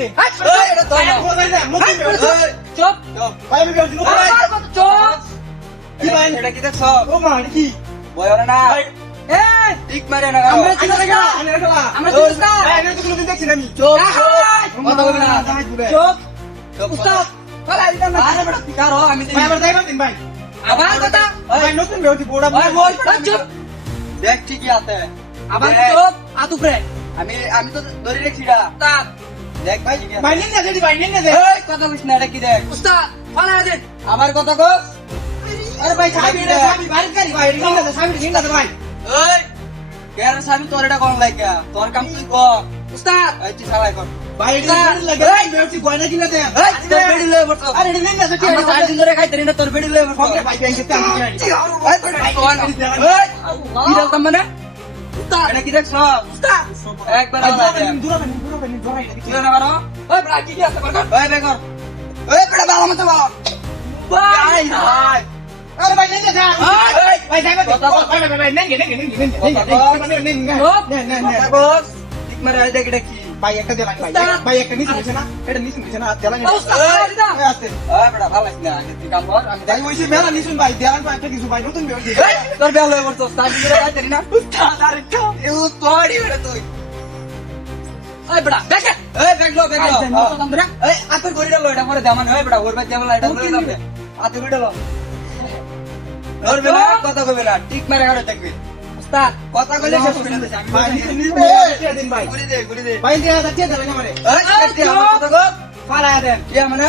দে এটা তো না চুপ ভাই আমি বেরোছি আমার কথা চুপ কি ভাই এটা কি দেখছ ও মা এটা কি বয় ওরে না এই ঠিক মারে না আমরা আরে লাগা আরে লাগা আমরা চিনিস না ভাই আমি তো কোনোদিন দেখছি না আমি চুপ কথা বলবি না জামাই দিবে চুপ চুপ উস্তাদ বলা দিতাম না আরে বেটা পিকারো আমি ভাই আবার যাইবা দিন ভাই আবার কথা ভাই নতুন বেরোছি বড়া ভাই বল চুপ দেখ ঠিকই আছে আবার দেখ, চুপ আতুপরে আমি তো ধরে রেখছি এটা উস্তাদ দেখ ভাই ঠিকই আছে। ভাই নিন না যদি ভাই নিন না দে এই কথা কইস না এটা কি দেখ উস্তাদ ফালা দেন আমার কথা কস আরে ভাই সাবি রে সাবি বাইরে গাড়ি ভাই নিন না সাবি নিন না ভাই এই কেন সাবি তোর এটা কোন লাগিয়া তোর কাম তুই কর উস্তাদ এই তুই সালাই কর ভাই এটা লাগে ভাই বেরোছি গয়না কিনা দে এই তোর বেডি লয়ে বসো আরে নিন না সেটি আমরা 4 দিন ধরে খাইতে না তোর বেডি লয়ে বসো ভাই ব্যাংকে তে আমি এই কি বলতাম মানে উস্তাদ এটা কি দেখছ উস্তাদ একবার দূরে নিন তুই না মারো ওই ব্রা কি আছে বলকর এই বেকর এই বেটা বাবা মত বাবা ভাই ভাই আরে ভাই নিন না এই ভাই যাইবা কথা বল। ভাই ভাই নিন নিন কথা কস ঠিক মারে আই দেখ এটা কি ভাই একটা দেলাম ভাই একটা নিচে নিচে না এটা নিচে নিচে না দেলাম উস্তাদ দিদা আছে এই বেটা ভালো লাগছে না আগে তুই কাম কর আমি ভাই ওইসে মেলা নিছুন ভাই দেলাম তো একটা কিছু ভাই নতুন বেরোছি তোর বেল লয়ে বসো 4 দিন ধরে খাইতে না উস্তাদ আরেকটা এ তোড়ি বেটা তুই ওই ব্রা দেখে এই বেগলো নতুন ধরে এই আতর গড়িটা লো এটা পরে দামান হয় বেটা ওর বাই দেমলা এটা লয়ে যাবে আতর গড়িটা লো ওর বেলা কথা কইবে না ঠিক মারে হাড়ে থাকবে উস্তাদ কথা কইলে শেষ করে দিছে আমি ভাই নিচে দিন ভাই গুড়ি দে ভাই দিয়া যাচ্ছে দেবেন আমারে এই কেটে আমার কথা কর ফালা দেন কি মানে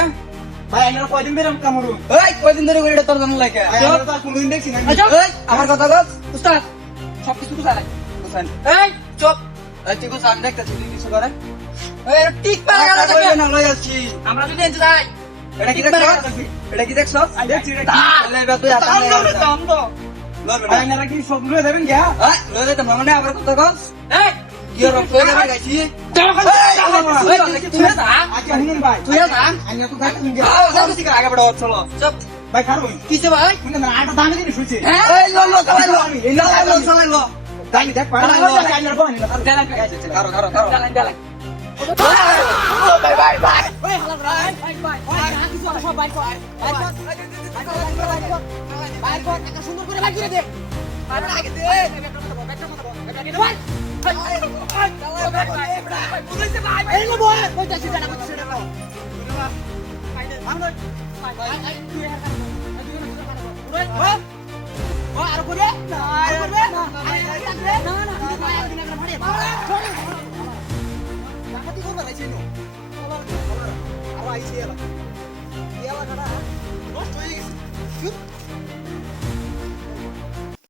ভাই আমরা কয়দিন বেরাম কামড়ু এই কয়দিন ধরে গড়িটা তোর জানা লাগে ভাই আমরা তো আর কোনদিন দেখছি না এই আমার কথা কর উস্তাদ সবকিছু বুঝাই বুঝছেন এই চুপ এই তুই কোন দেখতেছিস তুই কিছু করে এই টিক পারে গেল কথা কইবে না লয়ে যাচ্ছি আমরা যদি এনতে যাই এটা কি দেখছ এটা কি দেখছ দেখছি রে তাহলে এবার তুই আতা দাম তো লড়বে ভাই না আপনারা কি সব লয়ে দেবেন গিয়া এই লয়ে যেতে মানে আবার কথা কর এই কি রকম কই যাবে গাইছি তুই না আচ্ছা শুনুন ভাই তুই না আমি তো থাকুন গিয়া আগে বড় চলো চুপ ভাই খারুন কিছে ভাই শুনুন না আটা দামে দিন শুইছে হ্যাঁ এই লো চালাই লো চালাই লো দামি দেখ পারা আইনার বনি না দেলা কারো কারো কারো দেলা দেলা ভাই ভাই ভাই ওই হালা ভাই ভাই ভাই কিছু সব বাইক কর বাইক কর একটা সুন্দর করে বাইক করে দে বাইক আগে দে এই লো বল কইতাছি জানা কইতাছি না আর করে না না ডাকাতি করবা রাইছে নো আবার আইছে এলা এলা কাটা নষ্ট হয়ে গেছে